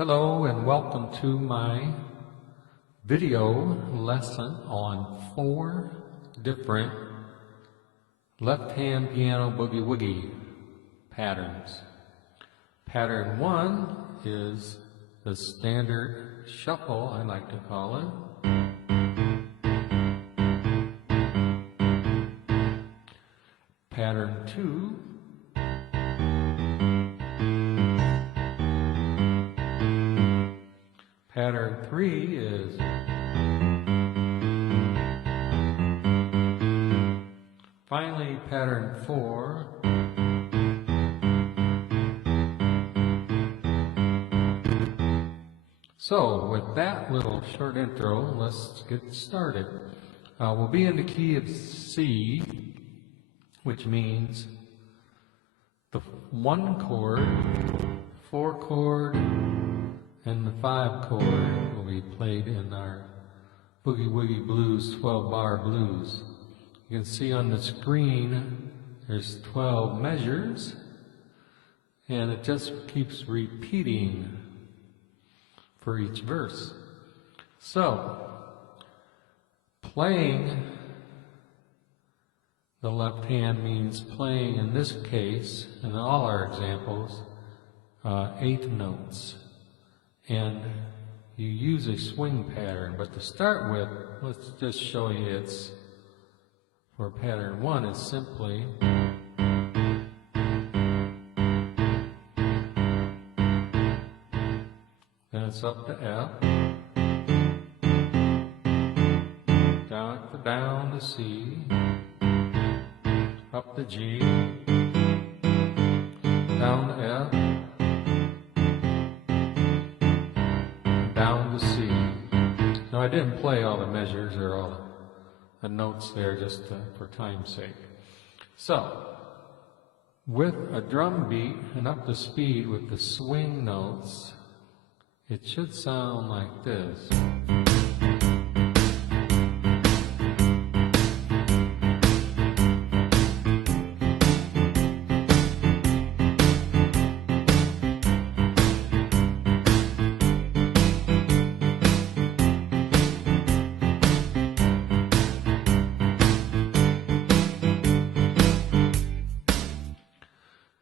Hello and welcome to my video lesson on 4 different left-hand piano boogie woogie patterns. Pattern 1 is the standard shuffle, I like to call it. Pattern 2 Pattern 3 is finally pattern 4 So with that little short intro, let's get started. We'll be in the key of C, which means the 1 chord, 4 chord, and the 5 chord will be played in our Boogie Woogie Blues 12-bar blues. You can see on the screen there's 12 measures, and it just keeps repeating for each verse. So, playing the left hand means playing, in this case, in all our examples, 8 notes. And you use a swing pattern, but to start with, let's just show you it's, for pattern 1, it's simply then it's up to F, down to C, up to G, down to F, down to C. Now I didn't play all the measures or all the notes there just for time's sake. So, with a drum beat and up to speed with the swing notes, it should sound like this.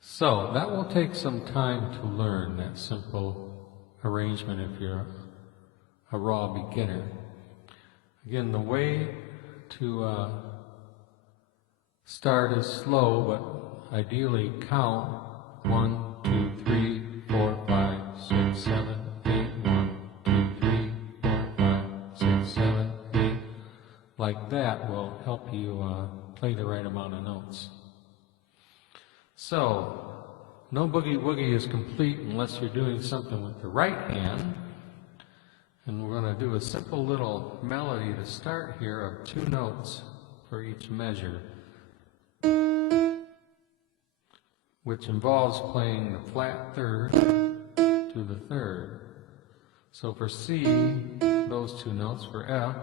So that will take some time to learn, that simple arrangement if you're a raw beginner. Again, the way to start is slow, but ideally count 1, 2, 3, 4, 5, 6, 7, 8, 1, 2, 3, 4, 5, 6, 7, 8. Like that will help you play the right amount of notes. So, no boogie woogie is complete unless you're doing something with the right hand. And we're going to do a simple little melody to start here of 2 notes for each measure, which involves playing the flat third to the third. So for C, those 2 notes, for F,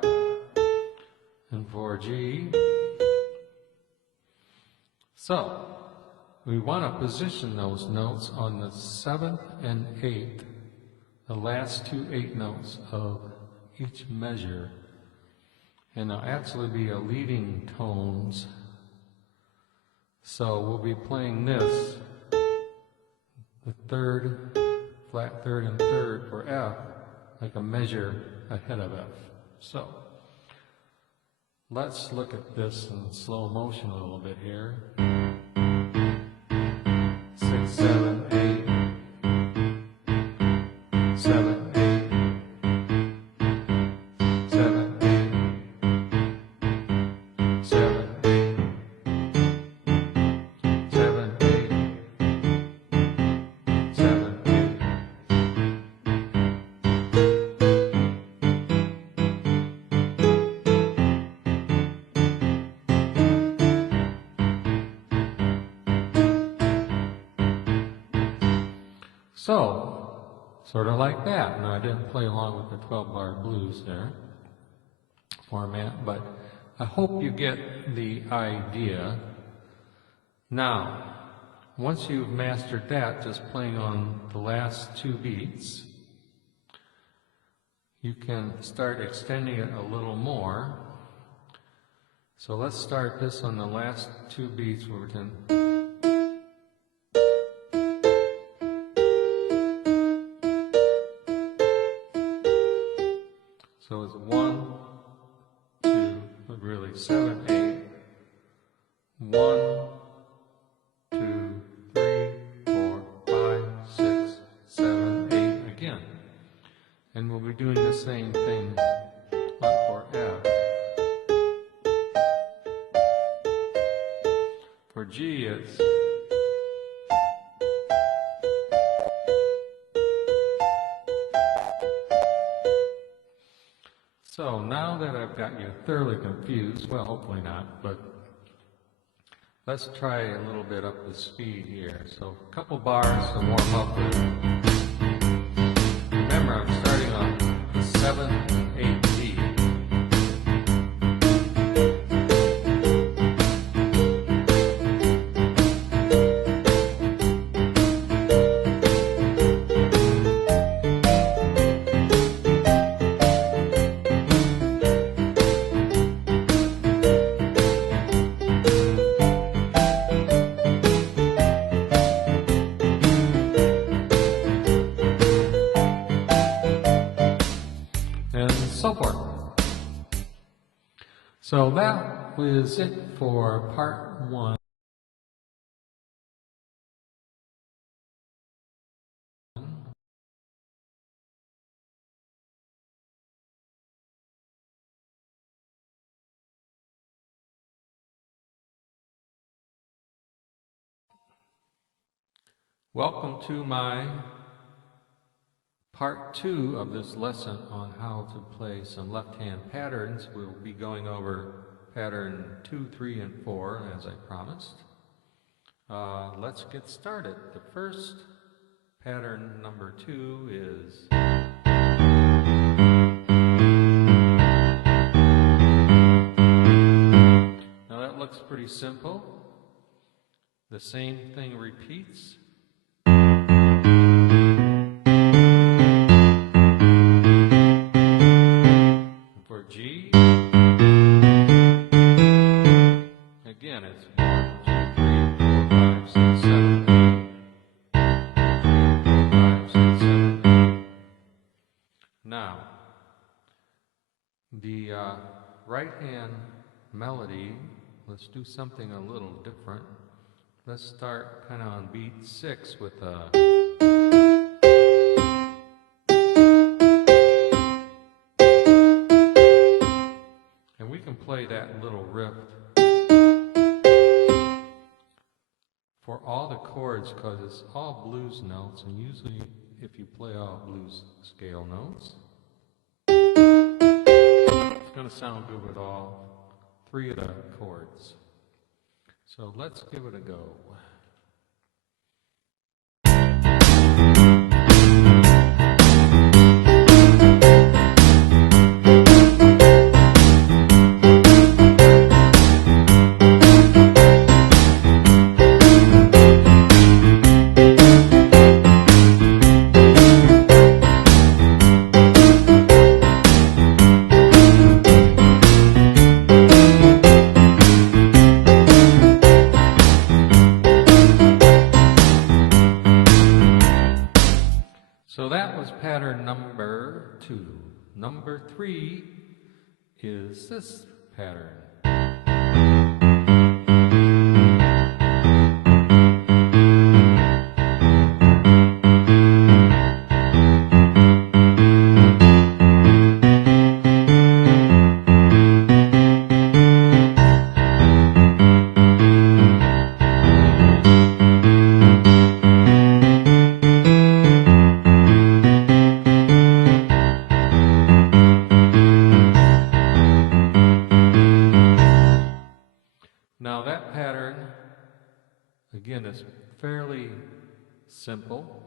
and for G. So, we want to position those notes on the 7th and 8th, the last 2 8 notes of each measure. And they'll actually be a leading tones. So we'll be playing this, the 3rd, flat 3rd and 3rd for F, like a measure ahead of F. So, let's look at this in slow motion a little bit here. 6, 7, 8, 7, 8, 7, 8, 7, 8, 7, 8, 7, 8. So, sort of like that. Now, I didn't play along with the 12-bar blues there format, but I hope you get the idea. Now, once you've mastered that, just playing on the last 2 beats, you can start extending it a little more. So let's start this on the last two beats where we're doing. So it's 1, 2, but really 7, 8. 1, 2, 3, 4, 5, 6, 7, 8 again. And we'll be doing the same thing for F. For G it's so now that I've got you thoroughly confused, well, hopefully not, but let's try a little bit up the speed here. So a couple bars to warm up with. Remember, I'm starting on the 7, 8 D. So forth. So that was it for part 1. Welcome to my part 2 of this lesson on how to play some left-hand patterns. We'll be going over pattern 2, 3, and 4 as I promised. Let's get started. The first pattern, number 2, is now that looks pretty simple. The same thing repeats. G. Again, it's 1, 2, 3, 4, 5, 6, 7, 8. 3, 4, 5, 6, 7, 8. Now, the right hand melody, let's do something a little different. Let's start kind of on beat 6 with a play that little riff for all the chords because it's all blues notes, and usually if you play all blues scale notes, it's going to sound good with all 3 of the chords. So let's give it a go. So that was pattern number 2. Number 3 is this pattern. Now that pattern, again, is fairly simple.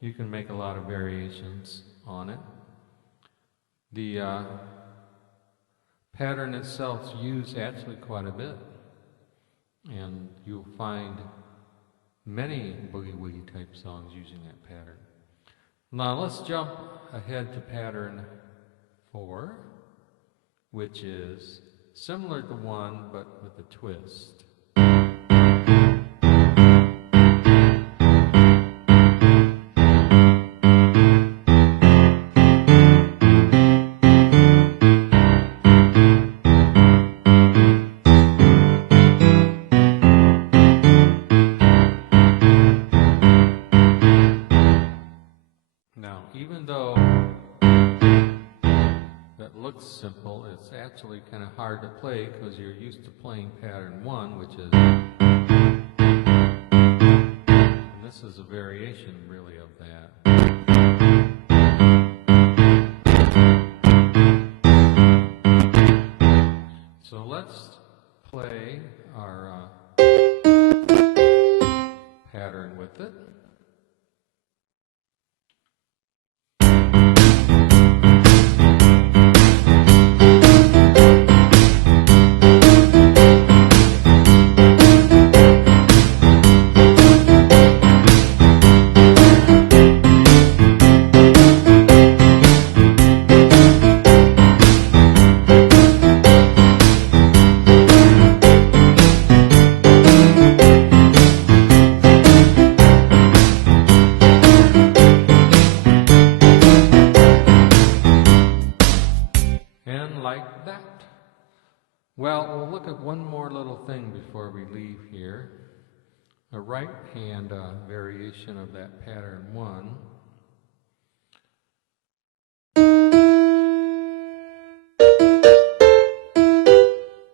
You can make a lot of variations on it. The pattern itself is used actually quite a bit, and you'll find many Boogie Woogie type songs using that pattern. Now let's jump ahead to pattern 4, which is similar to 1 but with a twist. Now, even though that looks simple, it's actually kind of hard to play because you're used to playing pattern 1, which is, and this is a variation really of that. So let's play our pattern with it. Like that. Well, we'll look at one more little thing before we leave here. A right hand variation of that pattern 1.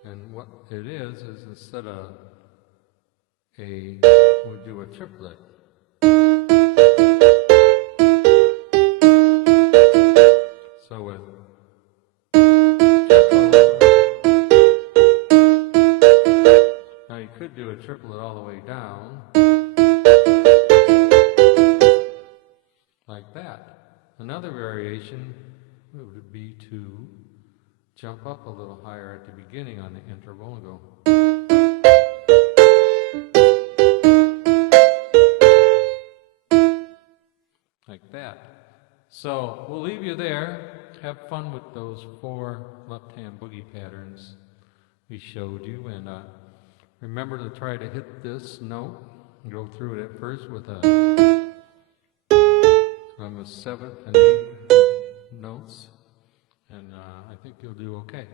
And what it is instead of we'll do a triplet. So with could do a triplet all the way down, like that. Another variation would be to jump up a little higher at the beginning on the interval and go. Like that. So we'll leave you there. Have fun with those 4 left-hand boogie patterns we showed you, and remember to try to hit this note and go through it at first with from the 7th and 8th notes, and I think you'll do okay.